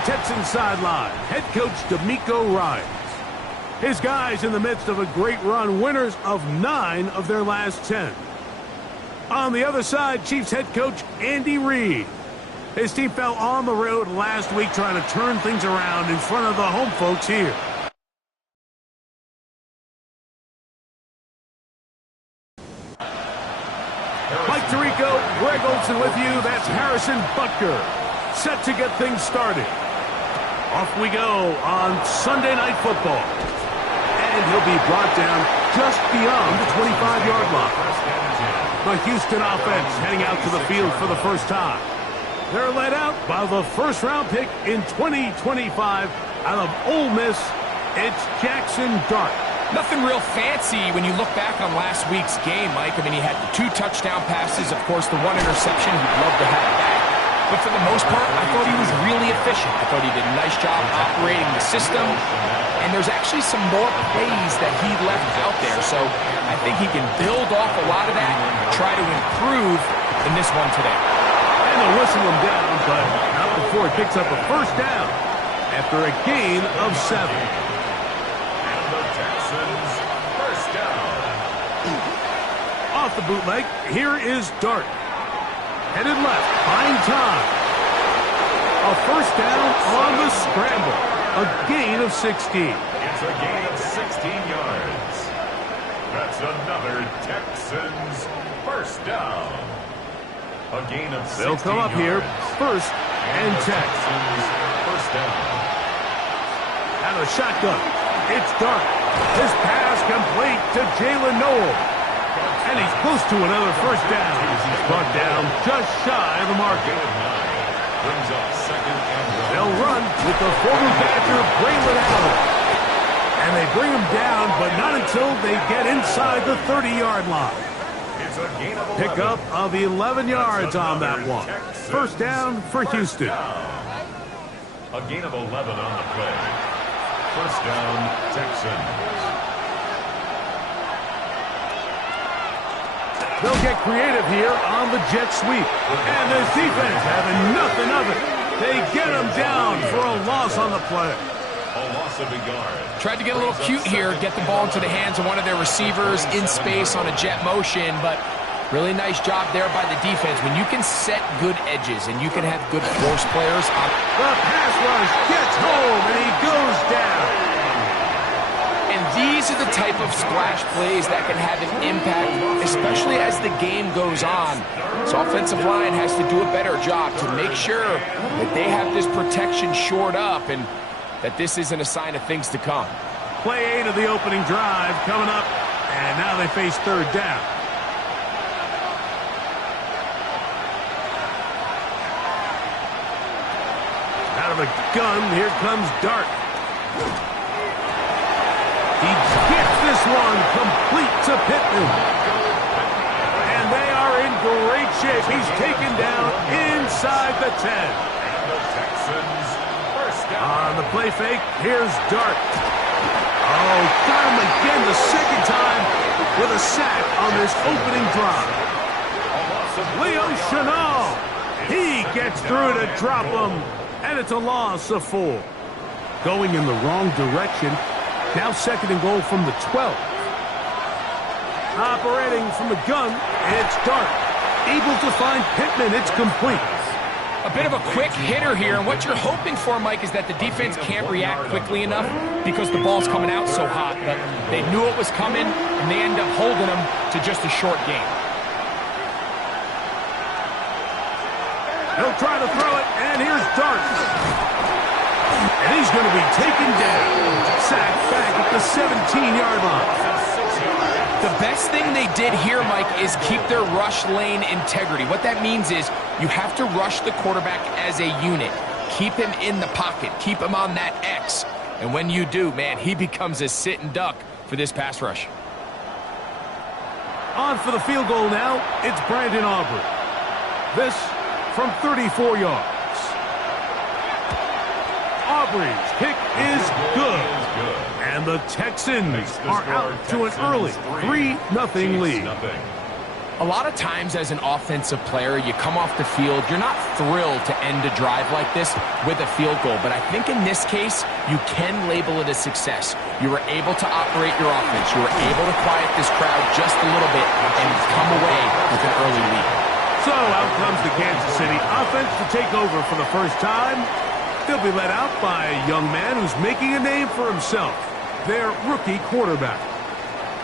Texans sideline, head coach DeMeco Ryans. His guys in the midst of a great run, winners of 9 of their last 10. On the other side, Chiefs head coach Andy Reid. His team fell on the road last week trying to turn things around in front of the home folks here. Mike Tirico, Greg Olsen with you. That's Harrison Butker, set to get things started. Off we go on Sunday Night Football. And he'll be brought down just beyond the 25-yard line. The Houston offense heading out to the field for the first time. They're led out by the first-round pick in 2025 out of Ole Miss. It's Jackson Dart. Nothing real fancy when you look back on last week's game, Mike. I mean, he had the 2 touchdown passes, of course, the 1 interception. He'd love to have that. But for the most part, I thought he was really efficient. I thought he did a nice job operating the system. And there's actually some more plays that he left out there. So I think he can build off a lot of that and try to improve in this one today. And they'll whistle him down, but not before he picks up a first down after a gain of 7. And the Texans first down. Off the bootleg, here is Dart. Headed left, buying time. A first down on the scramble. A gain of 16. It's a gain of 16 yards. That's another Texans first down. A gain of 16 They'll come up yards. here, first and 10. Texans first down. Out of the shotgun, it's Dart. His pass complete to Jalen Noel. And he's close to another first down. He's brought down just shy of the marker. Brings up second and 1. They'll run with the former Badger, Braylon Allen. And they bring him down, but not until they get inside the 30-yard line. It's a gain of 11. Pickup of 11 yards on that one. First down for Houston. A gain of 11 on the play. First down, Texans. They'll get creative here on the jet sweep. And this defense having nothing of it. They get him down for a loss on the play. A loss of a yard. Tried to get a little cute here, get the ball into the hands of one of their receivers in space on a jet motion, but really nice job there by the defense. When you can set good edges and you can have good force players. The pass rush gets home and he goes down. And these are the type of splash plays that can have an impact, especially as the game goes on. So offensive line has to do a better job to make sure that they have this protection shored up and that this isn't a sign of things to come. Play 8 of the opening drive coming up, and now they face third down. Out of the gun, here comes Dart. He gets this one complete to Pittman. And they are in great shape. He's taken down inside the 10. And the Texans first down. On the play fake, here's Dart. Oh, got him again the second time with a sack on this opening drive. Leo Chenal. He gets through to drop him. And it's a loss of 4. Going in the wrong direction. Now second and goal from the 12. Operating from the gun, it's Dart. Able to find Pittman, it's complete. A bit of a quick hitter here, and what you're hoping for, Mike, is that the defense can't react quickly enough because the ball's coming out so hot. But they knew it was coming, and they end up holding them to just a short game. He'll try to throw it, and here's Dart. And he's going to be taken down. Sacked back at the 17-yard line. The best thing they did here, Mike, is keep their rush lane integrity. What that means is you have to rush the quarterback as a unit. Keep him in the pocket. Keep him on that X. And when you do, man, he becomes a sitting duck for this pass rush. On for the field goal now, it's Brandon Aubrey. This from 34 yards. Aubrey's kick is good. And the Texans are out to an early 3-0 lead. A lot of times as an offensive player, you come off the field, you're not thrilled to end a drive like this with a field goal. But I think in this case, you can label it a success. You were able to operate your offense. You were able to quiet this crowd just a little bit and come away with an early lead. So out comes the Kansas City offense to take over for the first time. They'll be led out by a young man who's making a name for himself, their rookie quarterback.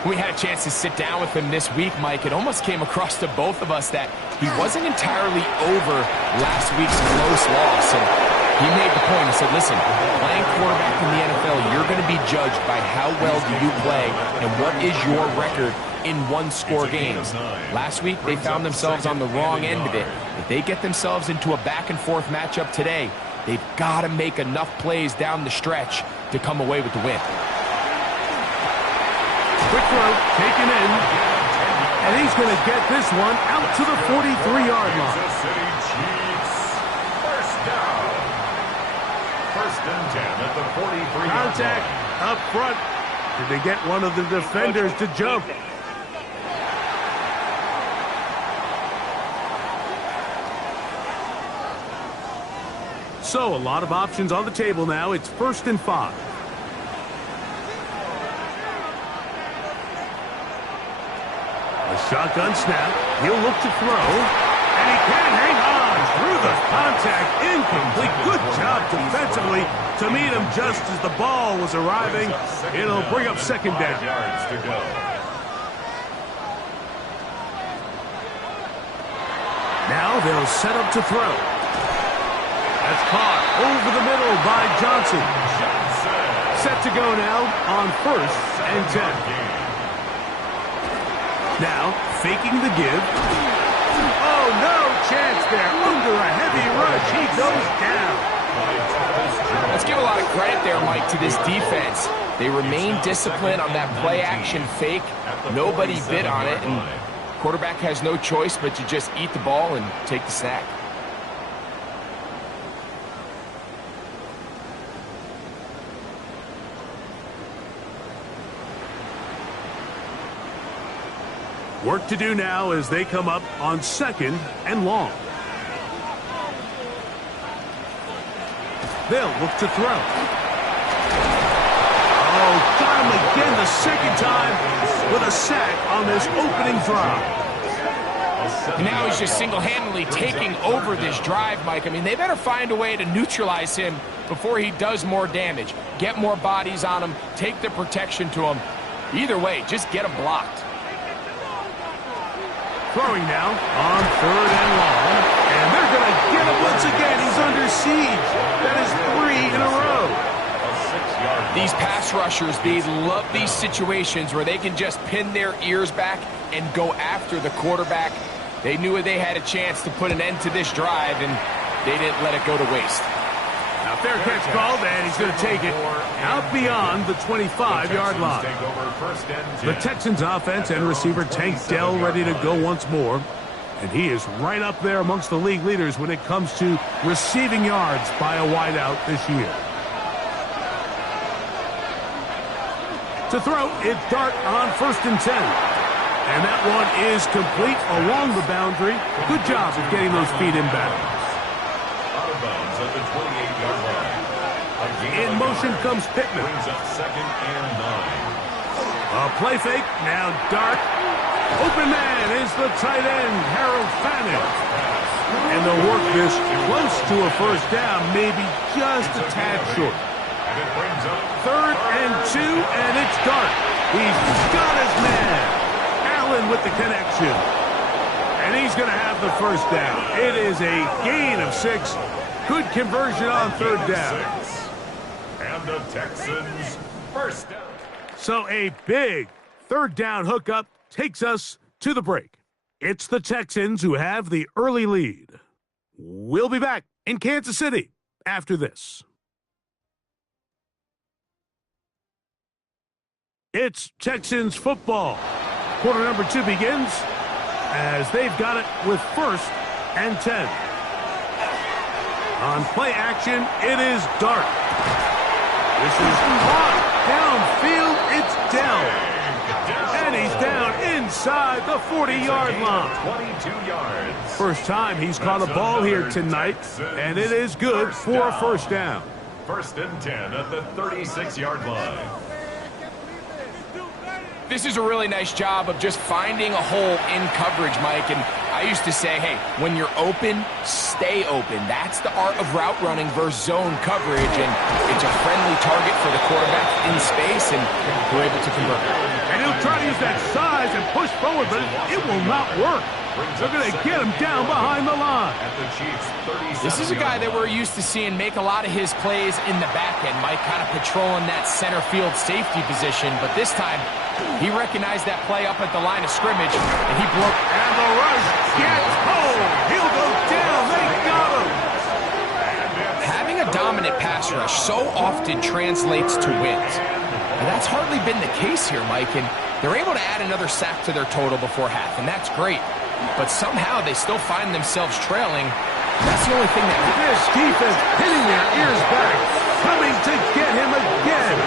We had a chance to sit down with him this week, Mike. It almost came across to both of us that he wasn't entirely over last week's close loss. And he made the point. He said, listen, playing quarterback in the NFL, you're going to be judged by how well do you play and what is your record in one-score games. Last week, they found themselves on the wrong end of it. If they get themselves into a back-and-forth matchup today, they've got to make enough plays down the stretch to come away with the win. Quick throw, taken in, and he's going to get this one out to the 43-yard line. Kansas City Chiefs, first down. First and 10 at the 43-yard line. Contact up front. Did they get one of the defenders to jump? So a lot of options on the table now. It's 1st and 5. Shotgun snap. He'll look to throw. And he can hang on through the contact. Incomplete. Good job defensively to meet him just as the ball was arriving. It'll bring up second down. 5 yards to go. Now they'll set up to throw. That's caught over the middle by Johnson. Set to go now on 1st and 10. Now, faking the give. Oh, no chance there. Under a heavy rush, he goes down. Let's give a lot of credit there, Mike, to this defense. They remain disciplined on that play-action fake. Nobody bit on it, and quarterback has no choice but to just eat the ball and take the sack. Work to do now as they come up on 2nd and long. They'll look to throw. Oh, got him again the second time with a sack on this opening drive. And now he's just single-handedly taking over this drive, Mike. I mean, they better find a way to neutralize him before he does more damage. Get more bodies on him, take the protection to him. Either way, just get him blocked. Throwing now on 3rd and long. And they're going to get him once again. He's under siege. That is 3 in a row. These pass rushers, they love these situations where they can just pin their ears back and go after the quarterback. They knew they had a chance to put an end to this drive, and they didn't let it go to waste. Now fair catch called, and he's going to take it out beyond the 25-yard line. The Texans offense and receiver Tank Dell ready to go once more. And he is right up there amongst the league leaders when it comes to receiving yards by a wideout this year. To throw, it's Dart on 1st and 10. And that one is complete along the boundary. Good job of getting those feet in bounds. Out of bounds at the 28-yard line. In motion comes Pittman. Brings up 2nd and 9. A play fake, now Dart. Open man is the tight end, Harold Fannin. And they'll work this close to a first down, maybe just a tad short. And it brings up 3rd and 2, and it's Dart. He's got his man. Allen with the connection. And he's going to have the first down. It is a gain of 6. Good conversion on 3rd down. And the Texans first down. So a big 3rd down hookup takes us to the break. It's the Texans who have the early lead. We'll be back in Kansas City after this. It's Texans football. Quarter number 2 begins as they've got it with 1st and 10. On play action, it is Dart. This is caught downfield. It's Dell. And he's down inside the 40-yard line. 22 yards. First time he's caught a ball here tonight, and it is good for a first down. First and 10 at the 36-yard line. This is a really nice job of just finding a hole in coverage, Mike. And I used to say, hey, when you're open, stay open. That's the art of route running versus zone coverage. And it's a friendly target for the quarterback in space, and we're able to convert. And he'll try to use that size and push forward, but it will not work. They're going to get him down behind the line. This is a guy that we're used to seeing make a lot of his plays in the back end. Mike kind of patrolling that center field safety position, but this time he recognized that play up at the line of scrimmage, and he broke. And the rush gets home. He'll go down. They got him. Having a dominant pass rush so often translates to wins. And that's hardly been the case here, Mike, and they're able to add another sack to their total before half, and that's great. But somehow they still find themselves trailing. That's the only thing that matters. This defense hitting their ears back, coming to get him again.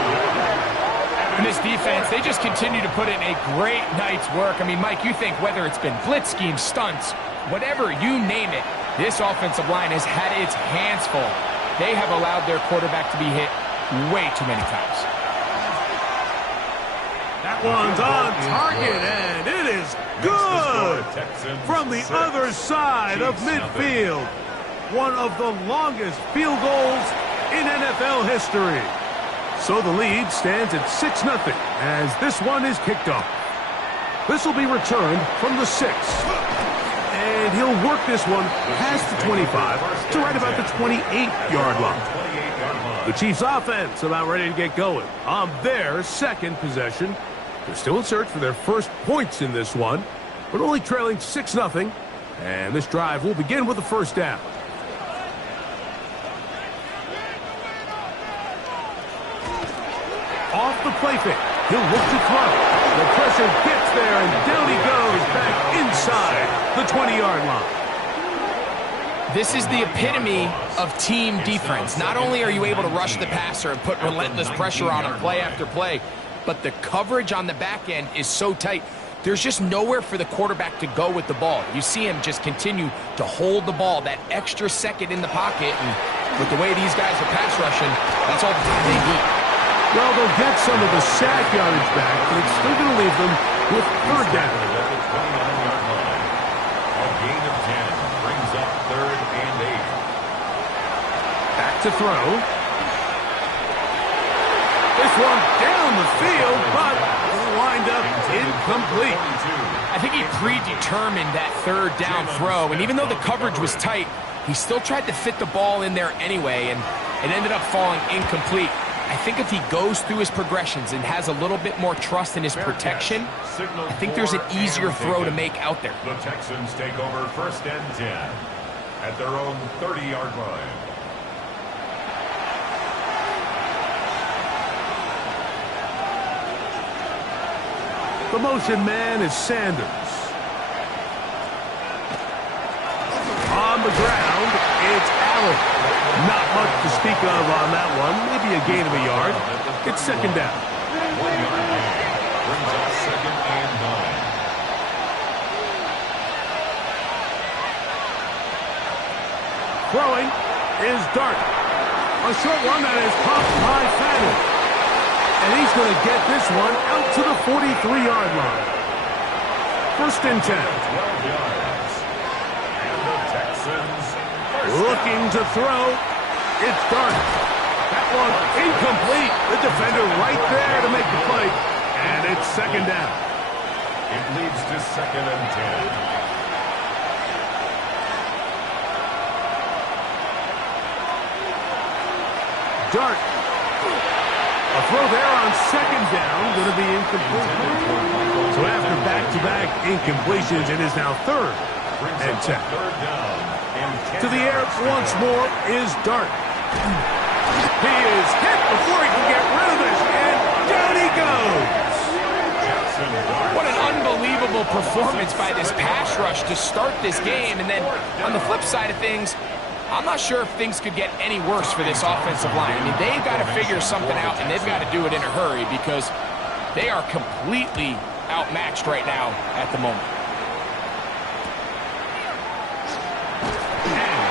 And this defense, they just continue to put in a great night's work. I mean, Mike, you think whether it's been blitz schemes, stunts, whatever, you name it, this offensive line has had its hands full. They have allowed their quarterback to be hit way too many times. That one's on target, and it is good from the other side of midfield. One of the longest field goals in NFL history. So the lead stands at 6-0 as this one is kicked off. This will be returned from the 6. And he'll work this one past the 25 to right about the 28-yard line. The Chiefs offense about ready to get going on their second possession. They're still in search for their first points in this one, but only trailing 6-0. And this drive will begin with a first down. Off the play fake, he'll look to throw. The pressure gets there, and down he goes back inside the 20-yard line. This is the epitome of team defense. Not only are you able to rush the passer and put relentless pressure on him play after play, but the coverage on the back end is so tight. There's just nowhere for the quarterback to go with the ball. You see him just continue to hold the ball that extra second in the pocket, and with the way these guys are pass rushing, that's all the time they need. Well, they'll get some of the sack yardage back, but it's still going to leave them with third down. A gain of 10 brings up 3rd and 8. Back to throw. This one down the field, but will wind up incomplete. I think he predetermined that third down throw, and even though the coverage was tight, he still tried to fit the ball in there anyway, and it ended up falling incomplete. I think if he goes through his progressions and has a little bit more trust in his protection, I think there's an easier throw to make out there. The Texans take over 1st and 10 at their own 30-yard line. The motion man is Sanders. On the ground, it's Allen. Not much to speak of on that one. Maybe a gain of a yard. It's second down. 1 yard gain brings up 2nd and 9. Throwing is Dart. A short one that is popped by Fanning. And he's going to get this one out to the 43-yard line. 1st and 10. 12 yards. And the Texans looking to throw. It's Dart. That one incomplete. The defender right there to make the play. And it's second down. It leads to 2nd and 10. Dart. A throw there on second down. Going to be incomplete. So after back-to-back incompletions, it is now 3rd and 10. To the air once more is Dart. He is hit before he can get rid of this, and down he goes. What an unbelievable performance by this pass rush to start this game. And then on the flip side of things, I'm not sure if things could get any worse for this offensive line. I mean, they've got to figure something out, and they've got to do it in a hurry because they are completely outmatched right now at the moment.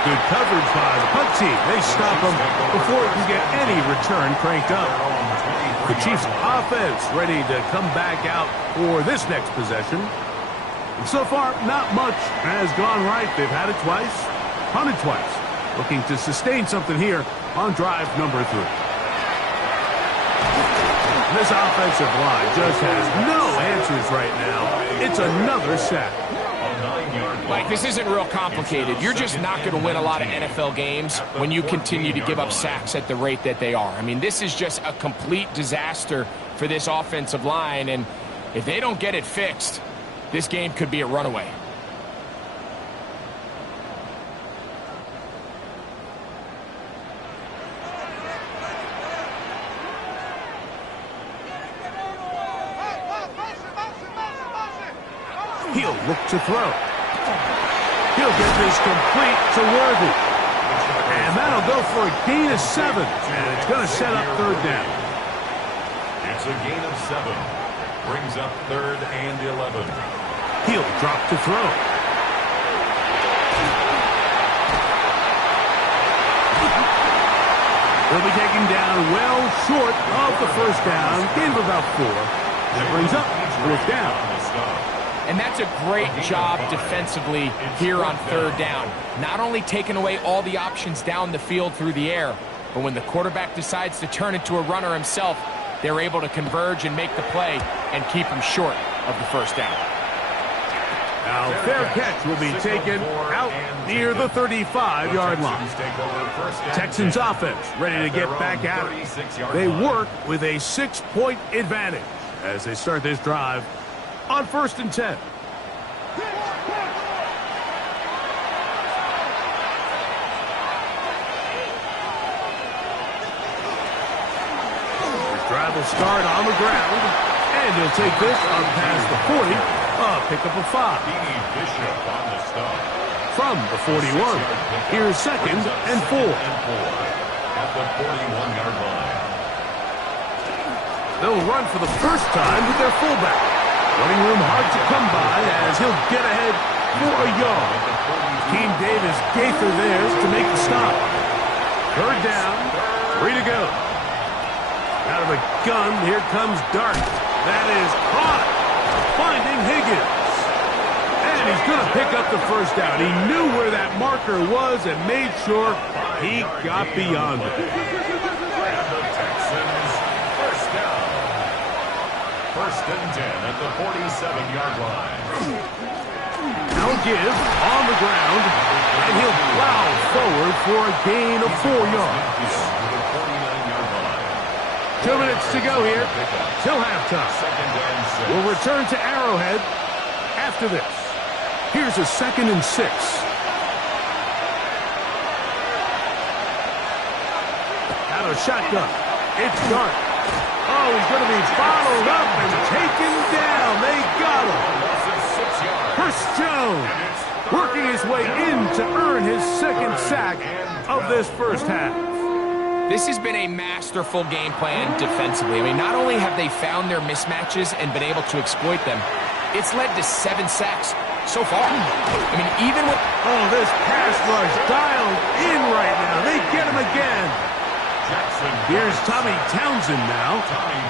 Good coverage by the punt team. They stop him before he can get any return cranked up. The Chiefs offense ready to come back out for this next possession. And so far, not much has gone right. They've had it twice, punted twice. Looking to sustain something here on drive number 3. This offensive line just has no answers right now. It's another sack. Mike, this isn't real complicated. You're just not going to win a lot of NFL games when you continue to give up sacks at the rate that they are. I mean, this is just a complete disaster for this offensive line, and if they don't get it fixed, this game could be a runaway. He'll look to throw. He'll get this complete to Worthy. And that'll go for a gain of 7. And it's going to set up 3rd down. It's a gain of 7. Brings up 3rd and 11. He'll drop to throw. They'll be taken down well short of the 1st down. Gain of about 4. That brings up 4th down. And that's a great job defensively here on 3rd down. Not only taking away all the options down the field through the air, but when the quarterback decides to turn into a runner himself, they're able to converge and make the play and keep him short of the 1st down. Now, fair catch will be taken out near the 35-yard line. Texans offense ready to get back at it. They work with a 6-point advantage as they start this drive on 1st and 10. His drive will start on the ground, and he'll take this up past the 40, pick up a 5. From the 41, here's 2nd and 4. At the 41-yard line. They'll run for the first time with their fullback. Running room hard to come by as he'll get ahead for a yard. Keem Davis Gaither theirs to make the stop. 3rd down, 3 to go. Out of the gun, here comes Dart. That is caught, finding Higgins. And he's going to pick up the 1st down. He knew where that marker was and made sure he got beyond it. And the Texans, 1st down. 1st and 10 at the 47-yard line. Now give on the ground, and he'll plow forward for a gain of 4 yards. 2 minutes to go here till halftime. We'll return to Arrowhead after this. Here's a 2nd and 6. Out of shotgun. It's Dart. Oh, he's going to be bottled up and taken down. They got him. Chris Jones working his way in to earn his 2nd sack of this 1st half. This has been a masterful game plan defensively. I mean, not only have they found their mismatches and been able to exploit them, it's led to 7 sacks so far. I mean, even with... Oh, this pass rush dialed in right now. They get him again. Here's Tommy Townsend now.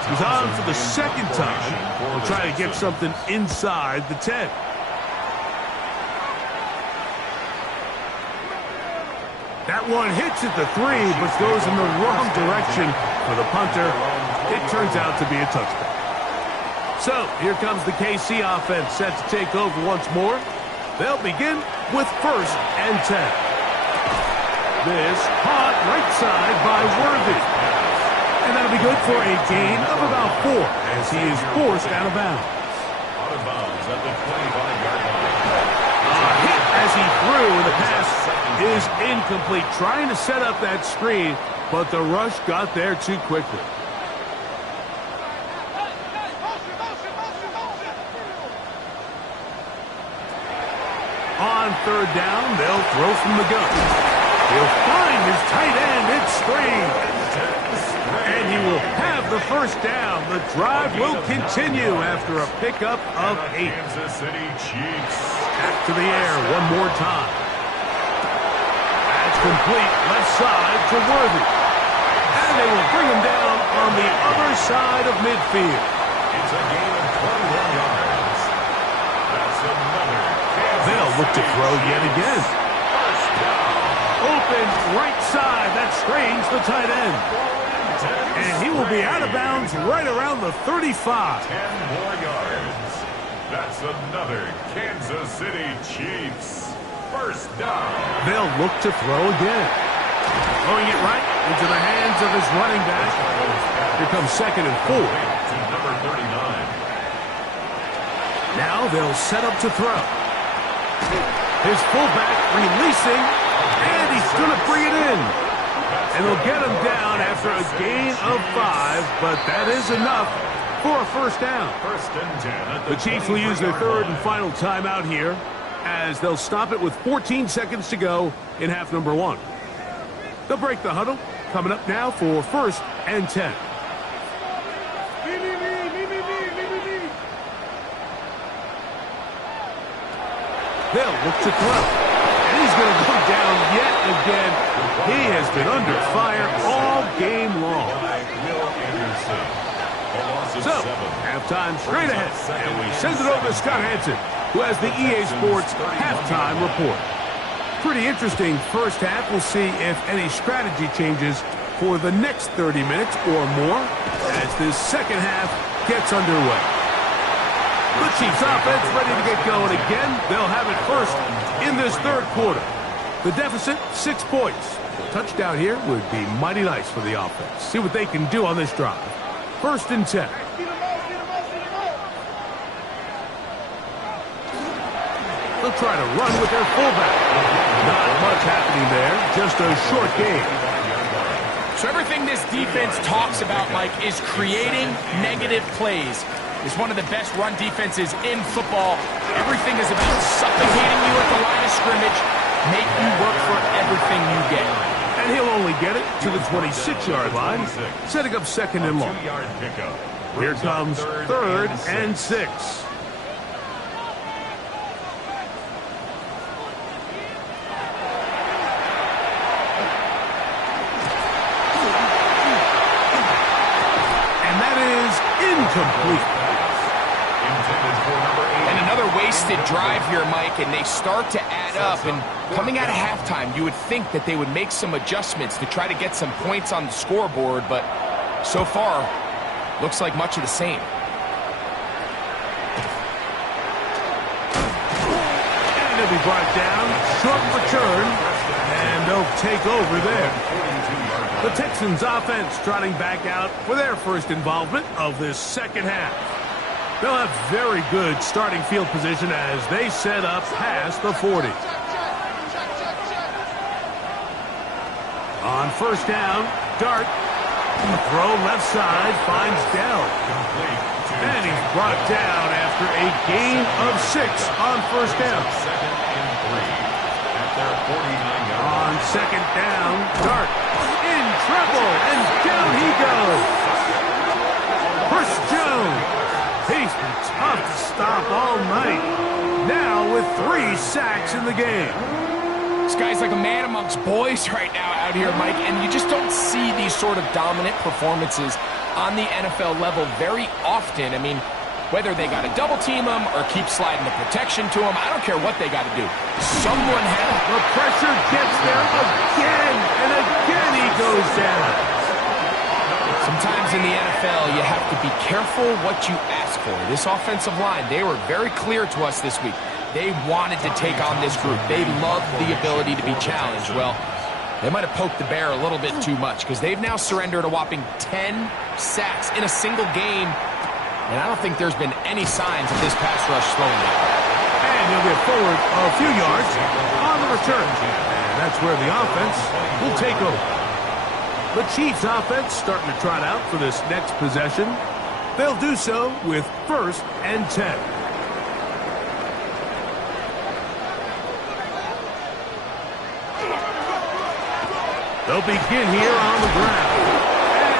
He's on for the 2nd time. He'll try to get something inside the 10. That one hits at the 3, but goes in the wrong direction for the punter. It turns out to be a touchdown. So, here comes the KC offense set to take over once more. They'll begin with 1st and 10. This caught right side by Worthy. And that'll be good for a gain of about 4 as he is forced out of bounds. Out of bounds at the 25-yard line. Hit as he threw, and the pass is incomplete. Trying to set up that screen, but the rush got there too quickly. On 3rd down, they'll throw from the gun. He'll find his tight end. It's Strange. And he will have the first down. The drive will continue after a pickup of 8. Kansas City Chiefs. Back to the air one more time. That's complete left side to Worthy. And they will bring him down on the other side of midfield. It's a gain of 21 yards. That's another Kansas They'll look to throw yet again. first down. Open right side. That strains the tight end. And he will be out of bounds right around the 35. 10 more yards. That's another Kansas City Chiefs first down. They'll look to throw again. Throwing it right into the hands of his running back. Here comes 2nd and 4. To number 39. Now they'll set up to throw. His fullback releasing, and he's going to bring it in. And they'll get him down after a gain of 5, but that is enough for a first down. First and 10 at The Chiefs will use their 3rd and final timeout here as they'll stop it with 14 seconds to go in half number 1. They'll break the huddle. Coming up now for 1st and 10. They'll look to throw. And he's going to go down yet again. He has been under fire all game long. Will Anderson. A loss of So, 7. halftime straight ahead. And we send it over to Scott Hansen, who has the EA Sports halftime report. Pretty interesting first half. We'll see if any strategy changes for the next 30 minutes or more as this second half gets underway. The Chiefs offense ready to get going again. They'll have it first in this 3rd quarter. The deficit, 6 points. A touchdown here would be mighty nice for the offense. See what they can do on this drive. 1st and 10. They'll try to run with their fullback. Not much happening there. Just a short game. So everything this defense talks about, Mike, is creating negative plays. It's one of the best run defenses in football. Everything is about suffocating you at the line of scrimmage, make you work for everything you get. And he'll only get it to the 26-yard line, setting up 2nd and long. 2-yard pickup. Here comes 3rd and 6. And that is incomplete. And another wasted drive here, Mike, and they start to add up. And coming out of halftime, you would think that they would make some adjustments to try to get some points on the scoreboard, but so far, looks like much of the same. And they'll be brought down, short return, and they'll take over there. The Texans offense trotting back out for their first involvement of this second half. They'll have very good starting field position as they set up past the 40. On 1st down, Dart. Throw left side, finds Dell. And he's brought down after a gain of 6 on 1st down. 2nd and 3 at their 49-yard line. On 2nd down, Dart in trouble, and down he goes. Chris Jones. He's been tough to stop all night. Now with 3 sacks in the game. This guy's like a man amongst boys right now out here, Mike, and you just don't see these sort of dominant performances on the NFL level very often. I mean, whether they got to double team him or keep sliding the protection to him, I don't care what they got to do. Someone has... The pressure gets there again, and again he goes down. Sometimes in the NFL, you have to be careful what you ask for. This offensive line, they were very clear to us this week. They wanted to take on this group. They loved the ability to be challenged. Well, they might have poked the bear a little bit too much because they've now surrendered a whopping 10 sacks in a single game. And I don't think there's been any signs of this pass rush slowing down. And he'll get forward a few yards on the return. And that's where the offense will take over. The Chiefs offense starting to trot out for this next possession. They'll do so with 1st and 10. They'll begin here on the ground.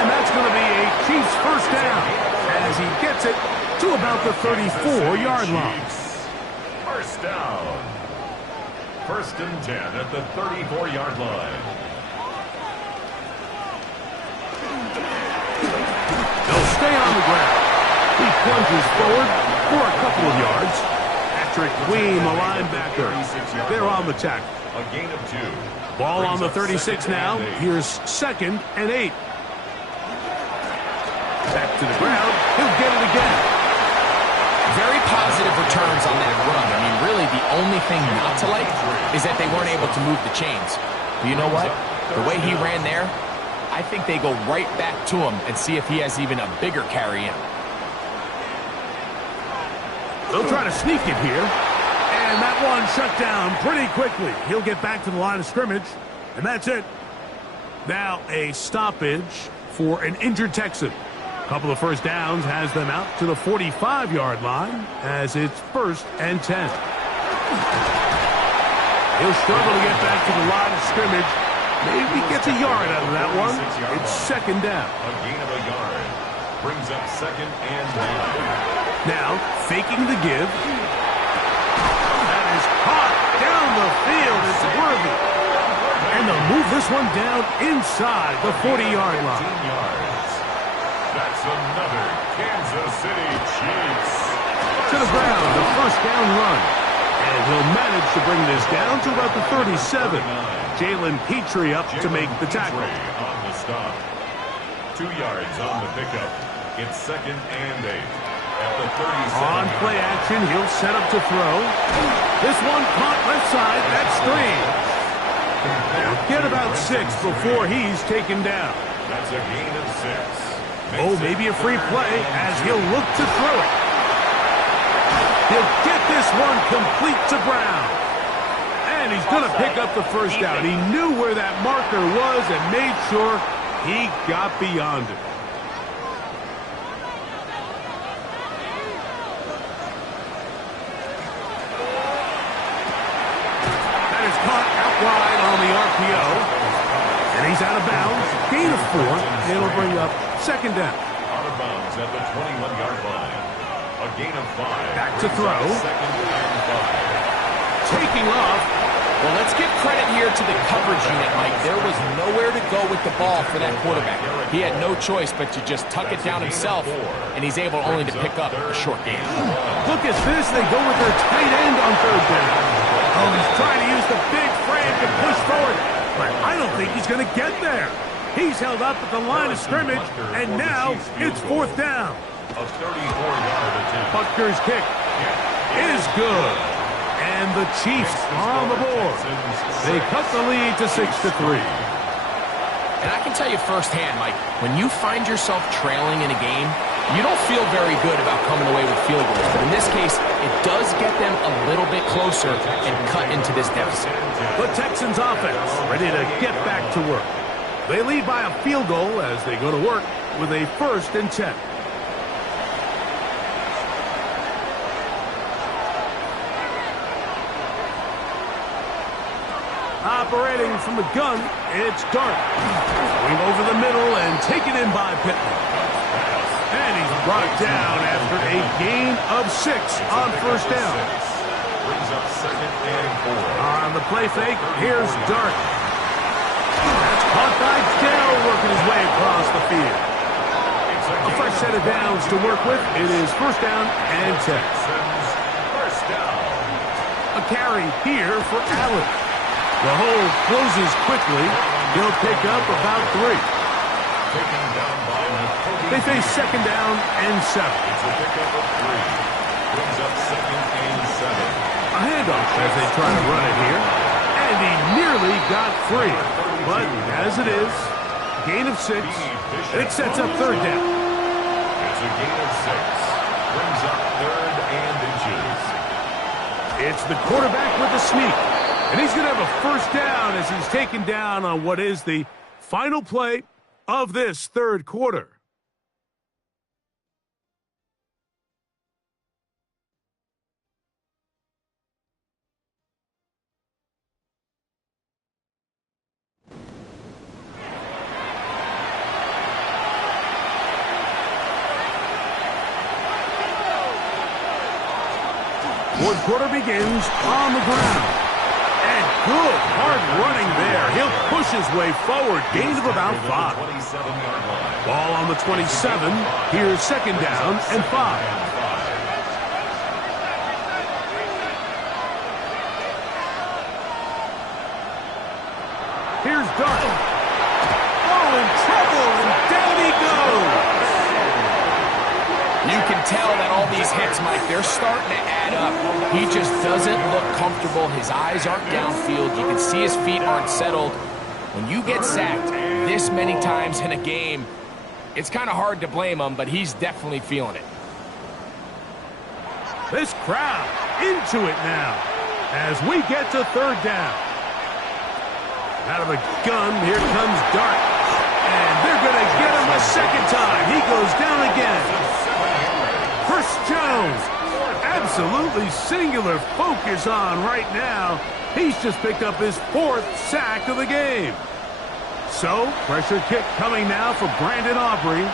And that's It's going to be a Chiefs first down as he gets it to about the 34-yard line. First down. First and 10 at the 34-yard line. They'll stay on the ground. He plunges forward for a couple of yards. Patrick Queen, the linebacker. They're on the tackle. A gain of 2. Ball on the 36 now. Here's 2nd and 8. Back to the ground. He'll get it again. Very positive returns on that run. I mean, really, the only thing not to like is that they weren't able to move the chains. But you know what? The way he ran there, I think they go right back to him and see if he has even a bigger carry in. They'll try to sneak it here. And that one shut down pretty quickly. He'll get back to the line of scrimmage. And that's it. Now a stoppage for an injured Texan. Couple of first downs has them out to the 45-yard line as it's 1st and 10. He'll struggle to get back to the line of scrimmage. Maybe gets a yard out of that one. It's 2nd down. A gain of a yard. Brings up 2nd and 9. Now, faking the give. That is caught down the field. It's Worthy. And they'll move this one down inside the 40-yard line. 15 yards. That's another Kansas City Chiefs. To the ground, the first down run. And he'll manage to bring this down to about the 37. Jalen Petrie up to make the tackle. On the stop. 2 yards on the pickup. It's 2nd and 8. At the 37. On play action, he'll set up to throw. This one caught left side. That's Strange. They'll get about 6 before he's taken down. That's a gain of 6. Oh, maybe a free play as he'll look to throw it. He'll get this one complete to Brown. And he's going to pick up the first down. He knew where that marker was and made sure he got beyond it. That is caught out wide on the RPO. And he's out of bounds. Gain of 4. It'll bring up 2nd down. Out of bounds at the 21-yard line. A gain of 5. Back to throw. 2nd and 5. Taking off. Well, let's give credit here to the coverage unit, Mike. There was nowhere to go with the ball for that quarterback. He had no choice but to just tuck it down himself, and he's able only to pick up a short gain. Look at this. They go with their tight end on 3rd down. Oh, he's trying to use the big frame to push forward. But I don't think he's going to get there. He's held up at the line of scrimmage, and now it's 4th down. A 34-yard attempt. Butker's kick is good. And the Chiefs are on the board. They cut the lead to 6-3. And I can tell you firsthand, Mike, when you find yourself trailing in a game, you don't feel very good about coming away with field goals. But in this case, it does get them a little bit closer and cut into this deficit. The Texans offense ready to get back to work. They lead by a field goal as they go to work with a 1st and 10. Operating from the gun, it's Dart. Going over the middle and taken in by Pittman. And he's brought down after a gain of 6 on 1st down. Brings up 2nd and 4. On the play fake, here's Dart. That's caught by Dell working his way across the field. A fresh set of downs to work with. It is 1st down and 10. First down. A carry here for Allen. The hole closes quickly. He'll pick up about 3. Taken down by Nakobe. They face 2nd down and 7. It's a pickup of 3. Brings up 2nd and 7. A handoff as they try to run it here. And he nearly got free. But as it is, gain of 6. And it sets up 3rd down. It's a gain of 6. Brings up 3rd and inches. It's the quarterback with the sneak. And he's going to have a 1st down as he's taken down on what is the final play of this 3rd quarter. Fourth quarter begins on the ground. And good hard running there. He'll push his way forward. Gain of about 5. Ball on the 27. Here's second down and 5. Here's Dart. Oh, in trouble, and down he goes. You can tell that all these hits, Mike, they're starting to add up. He just doesn't look comfortable. His eyes aren't downfield. You can see his feet aren't settled. When you get sacked this many times in a game, it's kind of hard to blame him, but he's definitely feeling it. This crowd into it now as we get to third down. Out of the gun, here comes Dart. And they're going to get him a second time. He goes down again. Chris Jones, absolutely singular focus on right now. He's just picked up his 4th sack of the game. So, pressure kick coming now for Brandon Aubrey.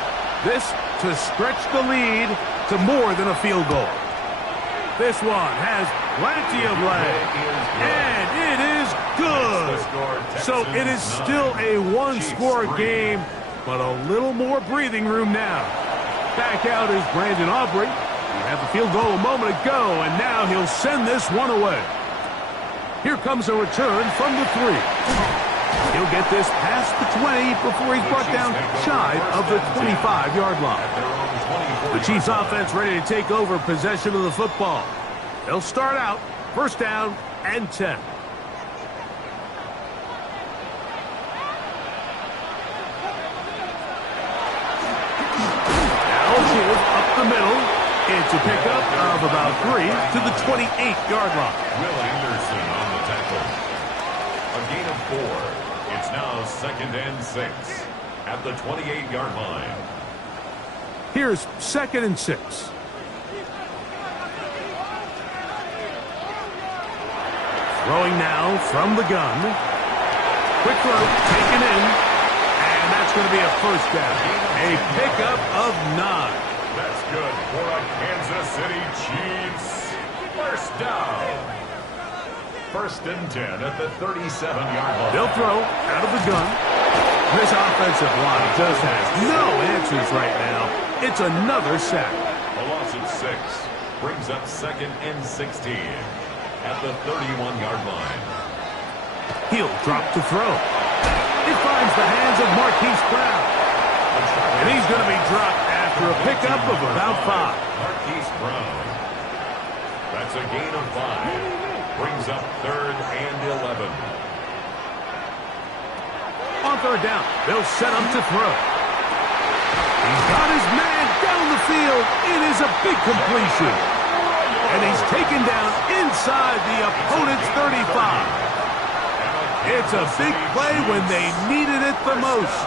This to stretch the lead to more than a field goal. This one has plenty of leg. And it is good. So it is still a one-score game, but a little more breathing room now. Back out is Brandon Aubrey. He had the field goal a moment ago, and now he'll send this one away. Here comes a return from the 3. He'll get this past the 20 before he's brought down shy of the 25-yard line. The Chiefs offense ready to take over possession of the football. They'll start out first down and 10. Now give up the middle. It's a pickup of about 3 to the 28-yard line. Will Anderson on the tackle. A gain of 4. It's now second and 6 at the 28-yard line. Here's second and 6. Throwing now from the gun. Quick throw taken in. And that's going to be a first down. A pickup of 9. That's good for a Kansas City Chiefs. First down. First and 10 at the 37-yard line. They'll throw out of the gun. This offensive line just has no answers right now. It's another sack. A loss of 6 brings up second and 16 at the 31-yard line. He'll drop to throw. It finds the hands of Marquise Brown. And he's going to be dropped after a pickup of about 5. Marquise Brown. That's a gain of 5. Brings up third and 11. On third down, they'll set him to throw. He's got his man down the field. It is a big completion. And he's taken down inside the opponent's 35. It's a big play when they needed it the most.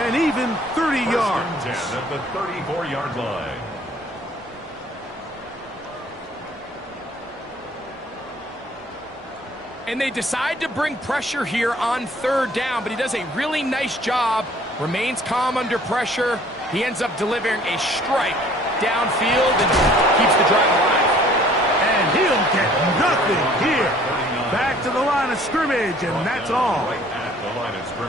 And even 30 yards. First and 10 at the 34-yard line. And they decide to bring pressure here on third down, but he does a really nice job. Remains calm under pressure. He ends up delivering a strike downfield and keeps the drive alive. And he'll get nothing here. Back to the line of scrimmage, and that's all.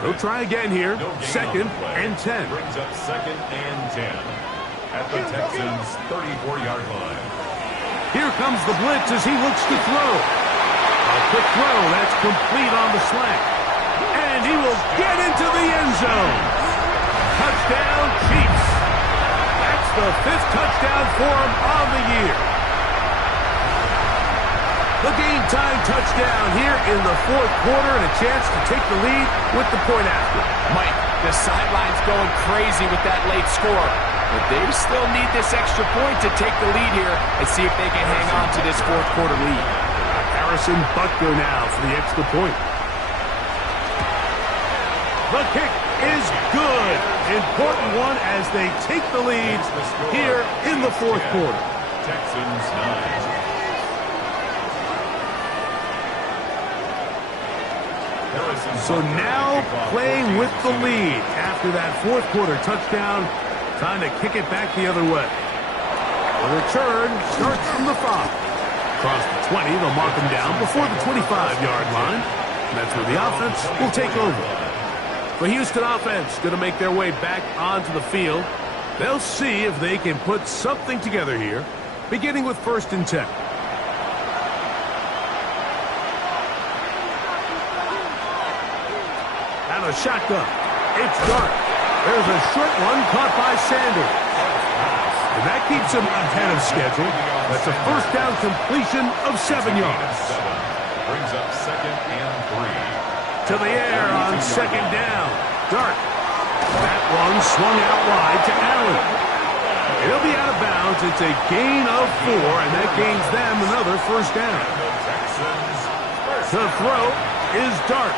They'll try again here. Second and 10. Brings up second and 10 at the Texans' 34-yard line. Here comes the blitz as he looks to throw. A quick throw that's complete on the slant. And he will get into the end zone. Touchdown, Chiefs. That's the 5th touchdown for him on the year. The game-time touchdown here in the 4th quarter and a chance to take the lead with the point after. Mike, the sideline's going crazy with that late score. But they still need this extra point to take the lead here and see if they can hang on to this 4th quarter lead. Harrison Butker now for the extra point. The kick is good. Important one as they take the lead here in the 4th quarter. Texans 9. So now playing with the lead after that 4th quarter touchdown. Time to kick it back the other way. The return starts from the 5. across the 20. They'll mark him down before the 25-yard line. And that's where the offense will take over. The Houston offense going to make their way back onto the field. They'll see if they can put something together here, beginning with 1st and 10. Out of the shotgun, it's Dart. There's a short one caught by Sanders. And that keeps him ahead of schedule. That's a 1st down completion of 7 yards. Brings up 2nd and 3. To the air on 2nd down. Dart. That one swung out wide to Allen. It'll be out of bounds. It's a gain of 4, and that gains them another 1st down. The throw is Dart.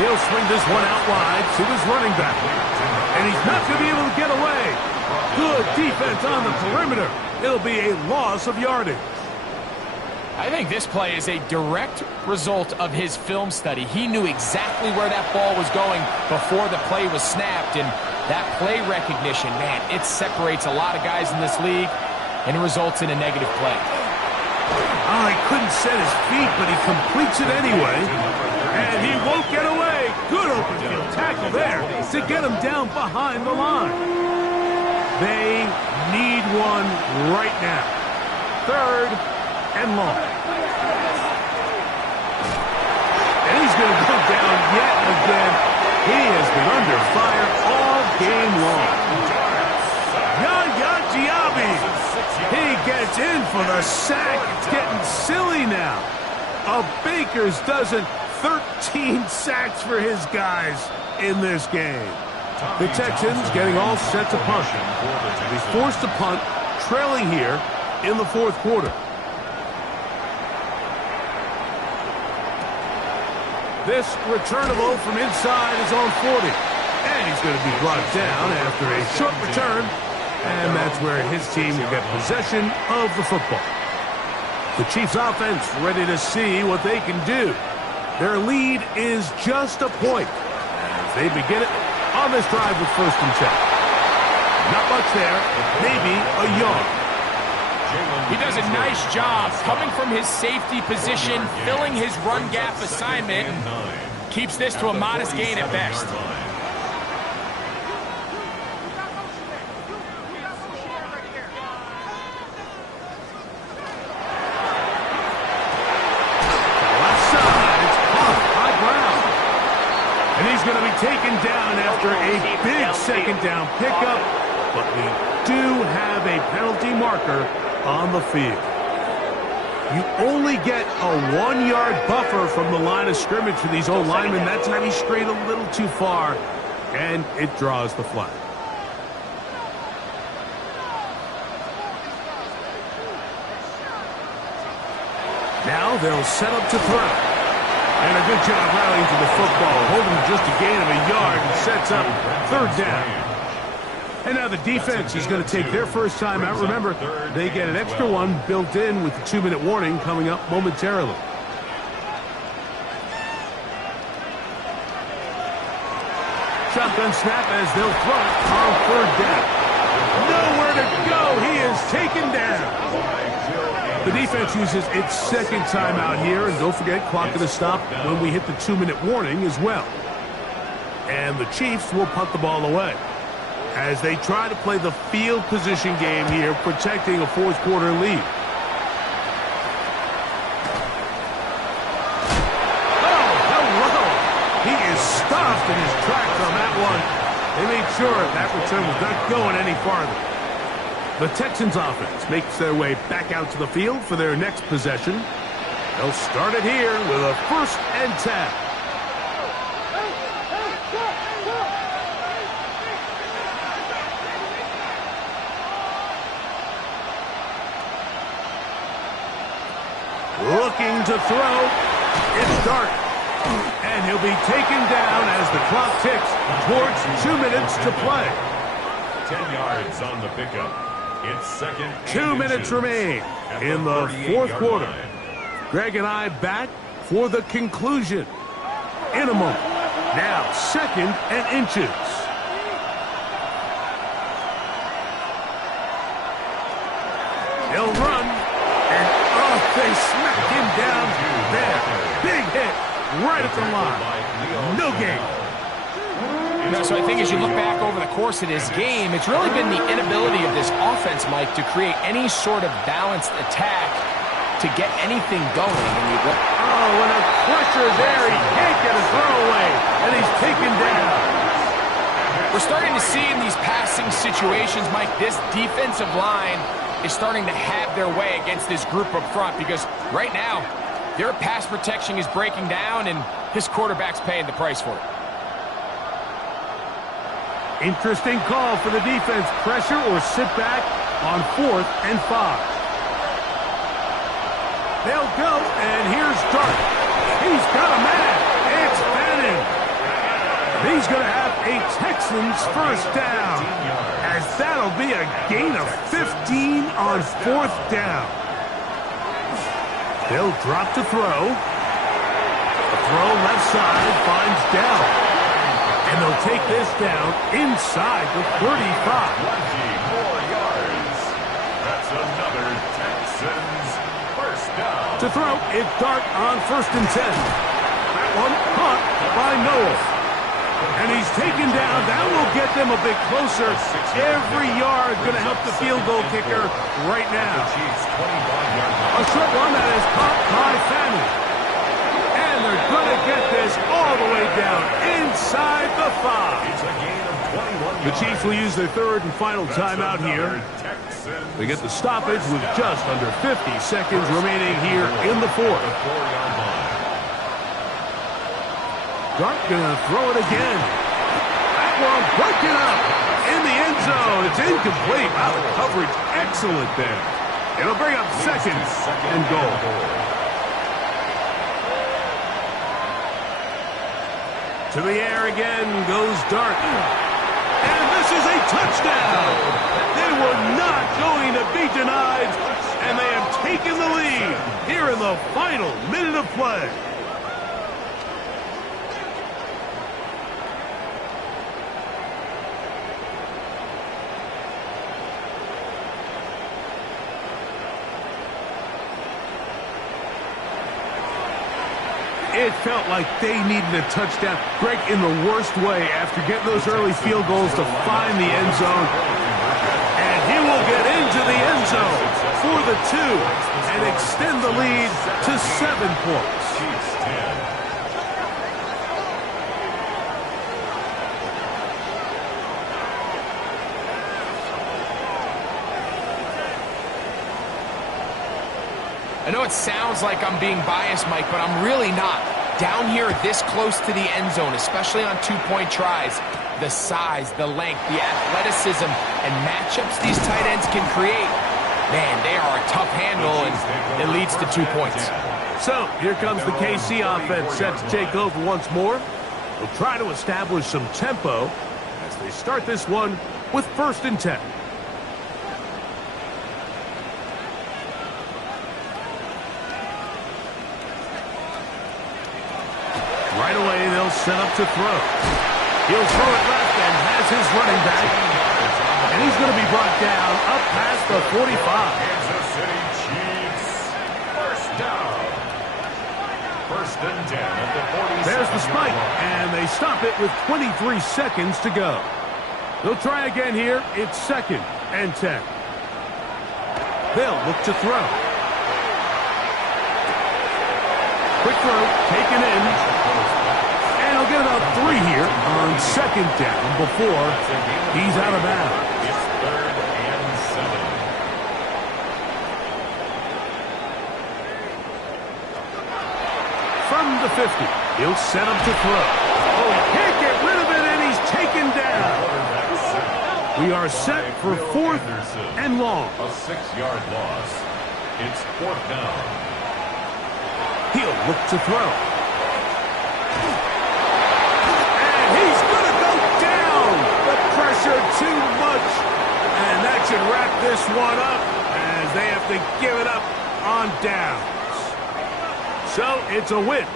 He'll swing this one out wide to his running back. And he's not going to be able to get away. Good defense on the perimeter. It'll be a loss of yardage. I think this play is a direct result of his film study. He knew exactly where that ball was going before the play was snapped, and that play recognition, man, it separates a lot of guys in this league, and it results in a negative play. Oh, he couldn't set his feet, but he completes it anyway, and he won't get away. Good open field tackle there to get him down behind the line. They need one right now. 3rd and long. And he's going to go down yet again. He has been under fire all game long. Yaya Diaby. He gets in for the sack. It's getting silly now. A Baker's dozen, 13 sacks for his guys in this game. The Texans getting all set to punt. He's forced to punt, trailing here in the 4th quarter. This returnable from inside his own 40. And he's going to be brought down after a short return. And that's where his team will get possession of the football. The Chiefs offense ready to see what they can do. Their lead is just a point as they begin it on this drive with 1st and 10. Not much there, maybe a yard. He does a nice job coming from his safety position, filling his run gap assignment, and keeps this to a modest gain at best. Left side, it's caught by Brown. And he's going to be taken down after a big 2nd down pickup, but we do have a penalty marker on the field. You only get a 1-yard buffer from the line of scrimmage for these old linemen. That's how he strayed a little too far, and it draws the flag. Now they'll set up to throw. And a good job rallying to the football, holding just a gain of a yard and sets up 3rd down. And now the defense is going to take their first time out. Remember, they get an extra one built in with the 2-minute warning coming up momentarily. Shotgun snap as they'll throw it on 3rd down. Nowhere to go. He is taken down. The defense uses its 2nd time out here. And don't forget, clock going to stop when we hit the 2-minute warning as well. And the Chiefs will punt the ball away as they try to play the field position game here, protecting a 4th quarter lead. Oh, hello! He is stopped in his tracks on that one. They made sure that return was not going any farther. The Texans offense makes their way back out to the field for their next possession. They'll start it here with a 1st and 10. Looking to throw, it's Dart. And he'll be taken down as the clock ticks towards 2 minutes to play. 10 yards on the pickup. It's 2nd. 2 minutes remain in the 4th quarter. Greg and I back for the conclusion in a moment. Now 2nd and inches. He'll run. They smack him down there. Big hit right at the line. No gain. So I think as you look back over the course of this game, it's really been the inability of this offense, Mike, to create any sort of balanced attack to get anything going. Oh, when the pressure is there, he can't get a throw away, and he's taken down. We're starting to see in these passing situations, Mike, this defensive line is starting to have their way against this group up front because right now, their pass protection is breaking down, and his quarterback's paying the price for it. Interesting call for the defense. Pressure or sit back on 4th and 5. They'll go, and here's Dart. He's got a man. It's Fanning. He's going to have a Texans first down, as that'll be a gain of 15 on 4th down. They'll drop to throw. The throw left side finds Dell. And they'll take this down inside the 35. 20 more yards. That's another Texans first down. To throw, it's Dart on 1st and 10. That one caught by Noel. And he's taken down. That will get them a bit closer. Every yard going to help the field goal kicker right now. A short one that is caught by Fanning. And they're going to get this all the way down inside the 5. It's a gain of 21 The Chiefs will use their 3rd and final timeout here. They get the stoppage with just under 50 seconds remaining here in the 4th. Dart gonna throw it again. That one broken up in the end zone. It's incomplete. Wow, the coverage excellent there. It'll bring up 2nd and goal. To the air again goes Dart. And this is a touchdown. They were not going to be denied, and they have taken the lead here in the final minute of play. It felt like they needed a touchdown. Greg, in the worst way after getting those early field goals to find the end zone. And he will get into the end zone for the 2 and extend the lead to 7 points. I know it sounds like I'm being biased, Mike, but I'm really not. Down here this close to the end zone, especially on 2-point tries, the size, the length, the athleticism, and matchups these tight ends can create, man, they are a tough handle, and it leads to 2 points. So here comes the KC offense set to take over once more. They'll try to establish some tempo as they start this one with 1st and 10. Right away, they'll set up to throw. He'll throw it left and has his running back. And he's going to be brought down up past the 45. Kansas City Chiefs first down. 1st and 10 at the 47. There's the spike, and they stop it with 23 seconds to go. They'll try again here. It's 2nd and 10. They'll look to throw. Quick throw, taken in. And he'll get about 3 here on 2nd down before he's out of bounds. It's 3rd and 7. From the 50, he'll set up to throw. Oh, he can't get rid of it, and he's taken down. We are set for 4th and long. A 6-yard loss. It's 4th down. He'll look to throw. And he's going to go down. The pressure too much. And that should wrap this one up as they have to give it up on downs. So it's a win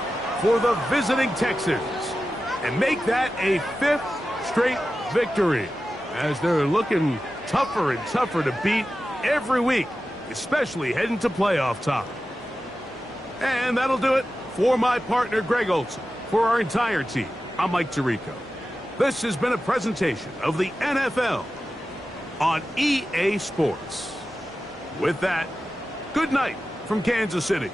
for the visiting Texans. And make that a 5th straight victory as they're looking tougher and tougher to beat every week, especially heading to playoff time. And that'll do it for my partner, Greg Olson. For our entire team, I'm Mike Tirico. This has been a presentation of the NFL on EA Sports. With that, good night from Kansas City.